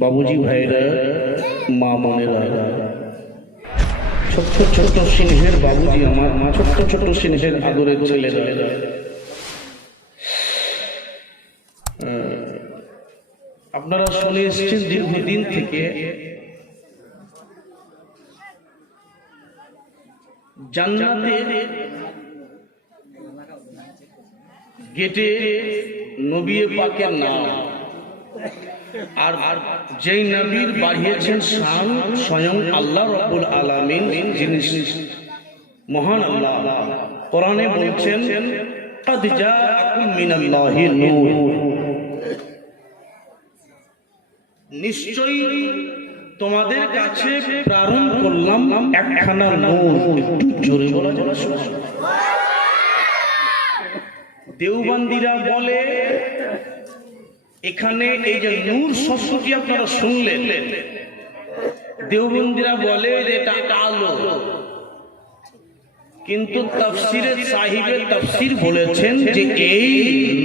বাবুজি ভাইরা, মা বোনেরা, ছোট্ট ছোট্ট সিংহের বাবুজি আমার, ছোট্ট ছোট্ট সিংহের আদরের ছেলেরা, আপনারা শুনে এসেছেন দীর্ঘদিন থেকে জান্নাতের গেটে নবী পাকের নাম, আর যেই নবীর বাড়িয়েছেন শান স্বয়ং আল্লাহ রাব্বুল আলামিন, যিনি মহান আল্লাহ কোরআনে বলছেন ক্বাদ জাআকুম মিনাল্লাহি নূর, নিশ্চয়ই তোমাদের কাছে প্রেরণ করলাম একখানা নূর। একটু জোরে বলা যাবে? দেওবন্দিরা বলে এখানে এই যে নূর শব্দটি আপনারা শুনলেন, দেওবন্দিরা বলে যে এটা আলো, কিন্তু তাফসীরে সাহিবে তাফসীর বলেছেন যে এই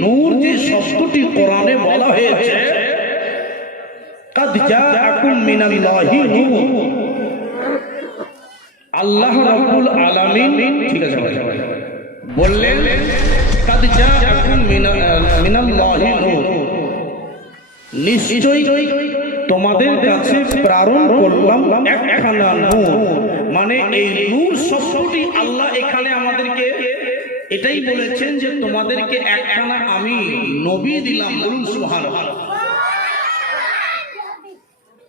নূর যে শব্দটি কোরআনে বলা হয়েছে ক্বাদ জাআকুম মিনাল্লাহি নূর, আল্লাহ রাব্বুল আলামিন ঠিক আছে বললেন ক্বাদ জাআকুম মিনাল্লাহি নূর, নিশ্চয়ই তোমাদের কাছে প্রেরণ করলাম একখানা নূর। মানে এই নূর শব্দটি আল্লাহ এখানে আমাদেরকে এটাই বলেছেন যে তোমাদেরকে একখানা আমি নবী দিলাম। বলুন সুবহানাল্লাহ,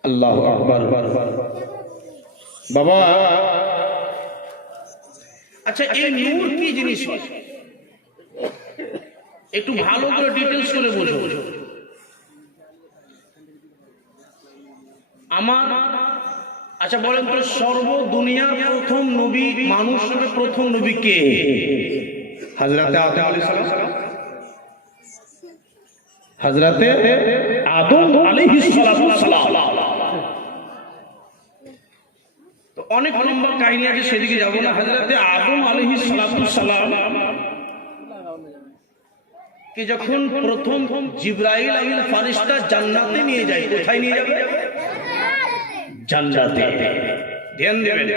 আল্লাহু আকবার। বাবা, আচ্ছা এই নূর কি জিনিস একটু ভালো করে ডিটেইলস করে বোঝো। আমার আচ্ছা বলেন তো, সর্ব দুনিয়ার প্রথম নবী, মানুষের প্রথম নবী কে? হযরতে আদম আলাইহিস সালাম। হযরতে আদম আলাইহিস সালাম। তো অনেক লম্বা কাহিনী আছে, সেদিকে যাব না। হযরতে আদম আলাইহিস সালাম কে যখন প্রথম জিবরাইল আমিন ফেরেশতা জান্নাতে নিয়ে যায়, কোথায় নিয়ে যাবে? জান্নাতে। ধ্যান দেবেন।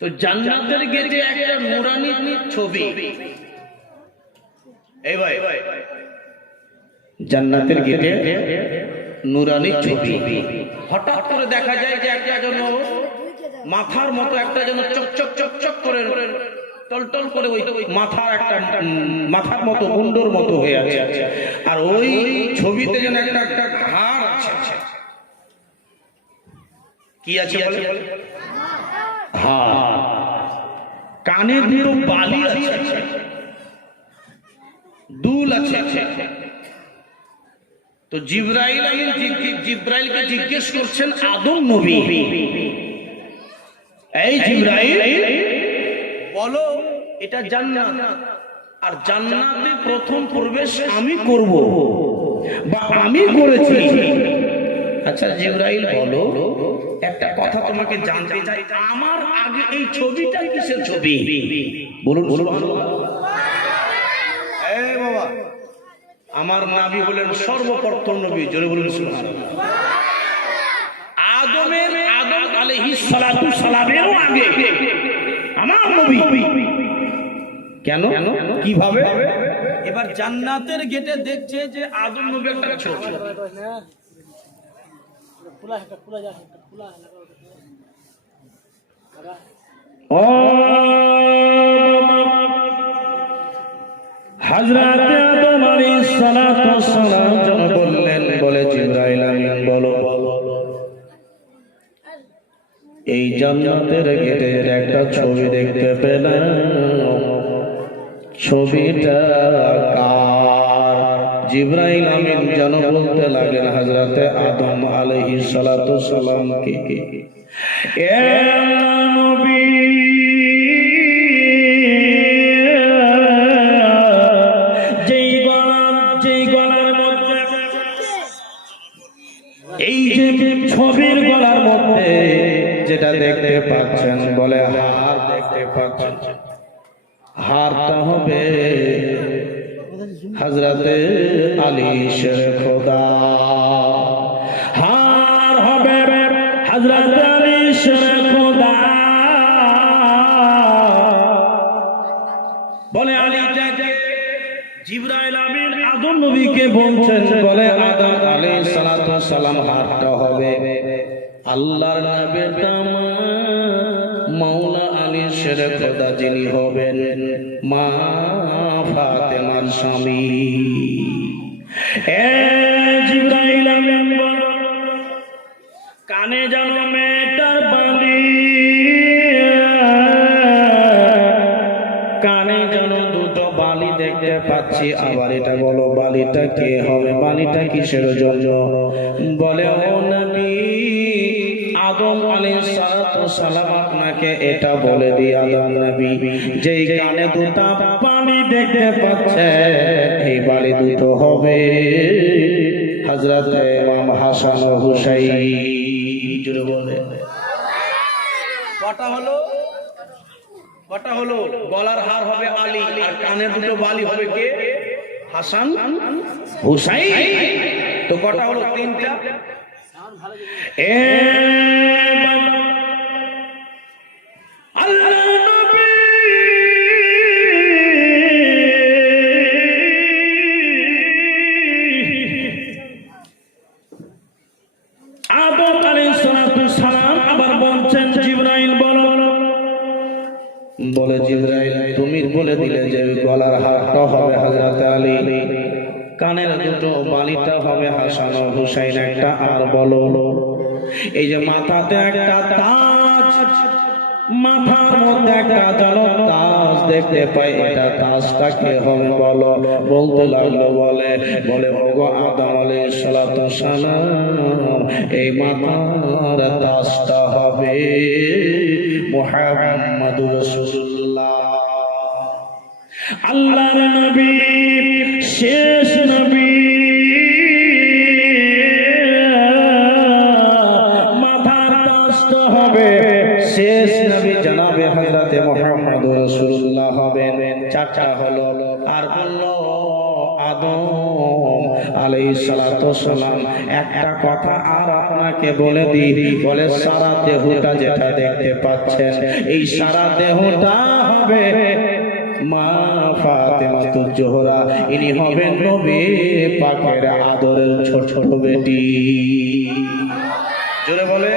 তো জান্নাতের গেটে একটা নূরানী ছবি, এই ভাই জান্নাতের গেটে নূরানী ছবি। হঠাৎ করে দেখা যায় যে একটা যেন মাথার মতো একটা যেন চকচক চকচক করে টলটল করে ওই মাথার একটা মাথার মতো মুন্ডর মতো হয়ে আছে, আর ওই ছবিতে যেন একটা একটা ঘাড় আছে। কি আছে বলে? হ্যাঁ, কানে দুটো বালি আছে, দুল আছে। তো জিবরাইলকে জিজ্ঞেস করছেন আদম নবী, এই জিবরাইল বলো এটা জান্নাত, আর জান্নাতে প্রথম প্রবেশ আমি করব বা আমি করেছি। আচ্ছা জিবরাইল বলো, একটা কথা তোমাকে জানতে চাই, আমার আগে এই ছবিটা কিসের ছবি? বলুন সুবহানাল্লাহ। এই বাবা, আমার নবী হলেন সর্বপ্রথম নবী, জোরে বলুন সুবহানাল্লাহ। আদম আলাইহিস সালাতু সালামেরও আগে আমার নবী। কেন? কিভাবে? এবার জান্নাতের গেটে দেখছে যে আদম নবী একটা ছবি। হযরত আদম আলাইহিস সালাতু সালাম যখন বললেন, বলে জিবরাইল আমিন বলো এই জান্নাতের গেটের একটা ছবি দেখতে পেলাম, ছবিটা কার? জিবরাইল আমিন যেন বলতে লাগলেন হযরতে আদম আলাইহিস সালাতু সালাম কে। এ নবী, যেই গলার মধ্যে এই যে ছবির গলার মধ্যে যেটা দেখতে পাচ্ছেন, বলে হার দেখতে পাচ্ছেন, হারটা হবে हजरत अली शेर खुदा। হযরত আলী শের খোদা বলে আলীটাকে জিবরাইল আমিন আদম নবীকে বলছেন, বলে আদম আলাইহিস সালাতু ওয়াস সালাম হাঁটতে হবে। আল্লাহর নবীর দামাদ মাওলা আলী শের খোদা যিনি হবেন মা ফাতেমার স্বামী। এ জিবরাইল আমিন কানে জানো মেটার বালি, কানে জানো দুটো বালি দেখতে পাচ্ছি। আবার এটা বলো বালিটা কে হবে, বালিটা কিসের জন্য? বলে ও নবী আদম আলাইহিস সালাতু ওয়াস সালাম আপনাকে এটা বলে দি আদম নবী যেই কানে দুটো বালি দেখতে পাচ্ছে এই বালি দুটো হবে হযরত ইমাম হাসান ও হুসাইন। জোরে বলে কটা হলো? কটা হলো? গলার হার হবে আলী আর কানের দুটো বালি হবে কে? হাসান হুসাইন। তো কটা হলো? তিনটা। এ আল্লাহ নবী আদম আলাইহিস সালাতু ওয়াস সালাম আবার বলছেন জিবরাইল বলো, বলে জিবরাইল তুমি বলে দিলে যে গলার হারটা হবে হযরত আলী, কানের দুটো বালিটা হবে হাসান ও হুসাইন একটা, আর বলো এই যে মাথাতে একটা তাজ, মাথার মধ্যে একটা জানো তাজ দেখতে পাই, এটা তাজটা কে হবে বলো? বলতে লাগলো বলে ওগো আদম আলাইহিস সালাতু ওয়াস সালাম এই মাথার তাজটা হবে মুহাম্মদুর রাসূলুল্লাহ আল্লাহর নবী, শেষ নবী, মাথার তাজটা হবে শেষ নবী জনাবে হযরত মুহাম্মদুর রাসূলুল্লাহ হবেন। চারটা হলো। আর বললো আদম আলাইহিস সালাতু ওয়াস সালাম একটা কথা আর আপনাকে বলে দিই, বলে সারা দেহটা যেটা দেখতে পাচ্ছেন এই সারা দেহটা হবে মা ফাতেমাতুজ জোহরা, ইনি হবেন নবী পাকের আদরের ছোট ছোট বেটি। জোরে বলে